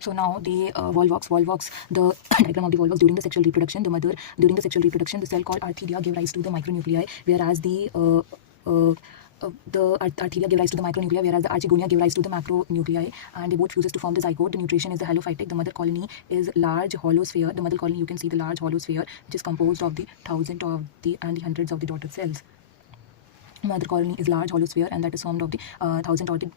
So now the volvox, the diagram of the volvox during the sexual reproduction, during the sexual reproduction, the cell called artheria give rise to the micronuclei, whereas the artheria give rise to the micronuclei, whereas the archegonia give rise to the macronuclei, and they both fuses to form the zygote. The nutrition is the helophytic. The mother colony is large hollow sphere. The mother colony, you can see the large hollow sphere, which is composed of the thousands of the and the hundreds of the daughter cells. Mother colony is large hollow sphere, and that is formed of the thousand or the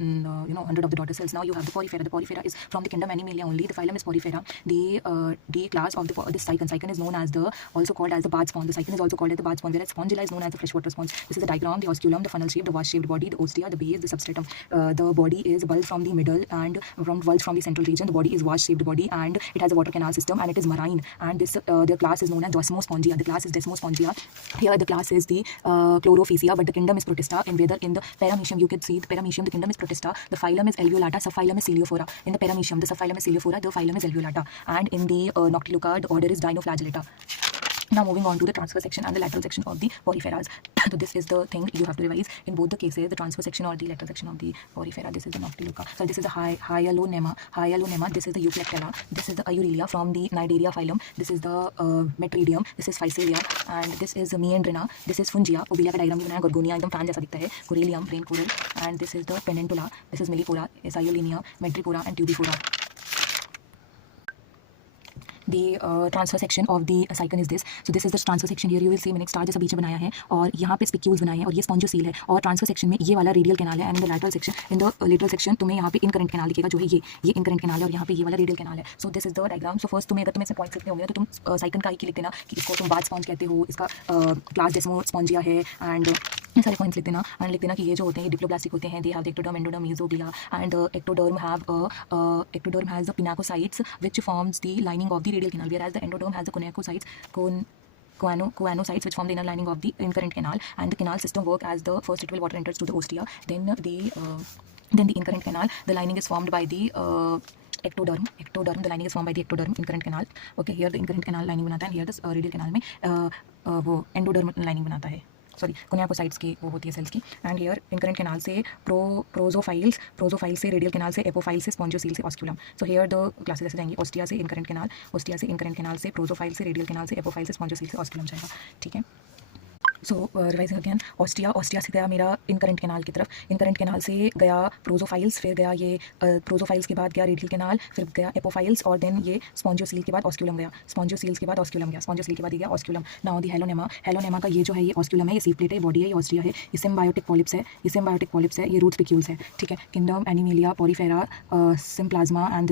hundred of the daughter cells. Now you have the porifera. The porifera is from the kingdom Animalia only. The phylum is Porifera. The class of this cycon. Cycon is known as also called as the barred spawn. The cycon is also called as the barred spawn, whereas spongilla is known as the freshwater sponge. This is the diagram: the osculum, the funnel shape, the vase-shaped body, the ostia, the base, the substratum. The body is bulged from the middle and bulged from the central region. The body is vase-shaped body, and it has a water canal system, and it is marine. And this the class is known as Desmospongia. The class is Desmospongia. Here the class is the Chlorophysia, but the kingdom is Protista. In the paramecium, you can see the paramecium, the kingdom is Protista. The phylum is Elviolata, subphylum is Celiophora. In the paramecium, the subphylum is Celiophora, the phylum is Elviolata. And in the Noctiluca, the order is Dinoflagellata. Now moving on to the transfer section and the lateral section of the poriferas. So this is the thing you have to revise in both the cases, the transfer section or the lateral section of the porifera. This is the Noctiluca. So this is the Hyalonema. This is the Euplectella. This is the Eurelia from the Cnidaria phylum. This is the Metridium. This is Physalia, and this is Meandrina. This is Fungia. Obelia का diagram भी बनाया. Gorgonia एकदम fan जैसा दिखता है. Corallium, plain coral, and this is the Pennantula. This is Mellifera, Isolenia, Metricora, and Tubifera. The transfer section of the cycon is this. So this is the transfer section. Here you will see मैंने एक star जैसा बीच में बनाया है और यहाँ पे spicules बनाए हैं और ये स्पॉन्जियोसील है. और ट्रांसफर सेक्शन में ये वाला रेडियल कैनाल है, and in the lateral section तुम्हें यहाँ पे इनकरेंट कैनाल दिखेगा, जो है ये इनकरेंट कैनाल है और यहाँ पे ये वाला रेडियल कैनाल है. So this is the diagram. So first तुम्हें अगर तुम्हें से पॉइंट्स लिखने होंगे तो तुम साइकन का ही लिख देना कि इसको तुम बाथ स्पॉन्ज कहते हो, इसका क्लास डेस्मोस्पॉन्जिया है, एंड ये सारे पॉइंट्स लिख देना. एंड लिख देना कि ये जो होते हैं डिप्लोप्लास्टिक होते हैं, they have ectoderm, endoderm, mesoglea, and ectoderm has the pinacocytes which forms the lining of the radial canal, whereas the endoderm has the choanocytes which form the inner lining of the incurrent canal. And the canal system work as the first it will water enters to the ostia, then the incurrent canal, the lining is formed by the ectoderm. The lining is formed by the ectoderm, incurrent canal. Okay, here the incurrent canal lining बनता है, and here the radial canal में वो endoderm lining बनाता है. Sorry, कोनियाकोसाइट्स की वो होती है सेल्स की. एंड हियर इनकरेंट कैनाल से प्रोजोफाइल से रेडियल कैनाल से एपोफाइल से स्पॉन्जियोसील से osculum. So here the classes ऐसे जाएंगी. ओस्टिया से इनकरेंट कैनाल से प्रोजोफाइल से रेडियल कैनाल से एपोफाइल से स्पॉन्जियोसील से ऑस्क्यूलम जाएगा. ठीक है. सो रिवाइजिंग अगेन, ऑस्टिया से गया मेरा इनकरेंट कैनाल की तरफ, इनकरेंट कैनाल से गया प्रोजोफाइल्स, फिर गया ये प्रोजोफाइल्स के बाद गया रेडियल कैनाल, फिर गया एपोफाइल्स, और देन ये स्पॉन्जियोसील के बाद ऑस्क्यूलम गया, स्पॉन्जियोसील्स के बाद ऑस्क्यूलम गया, स्पॉन्जियोसील के बाद गया ऑस्क्यूलम. नाउ दी हेलोनेमा का ये जो है ये ऑस्क्यूलम है, ये सी प्लेट है, ये बॉडी है, ये ऑस्ट्रिया है, ये सिम्बायोटिक पॉलिप्स है, ये रूट स्पिक्यूल्स है. ठीक है. Kingdom Animalia, Porifera, Symplasma, and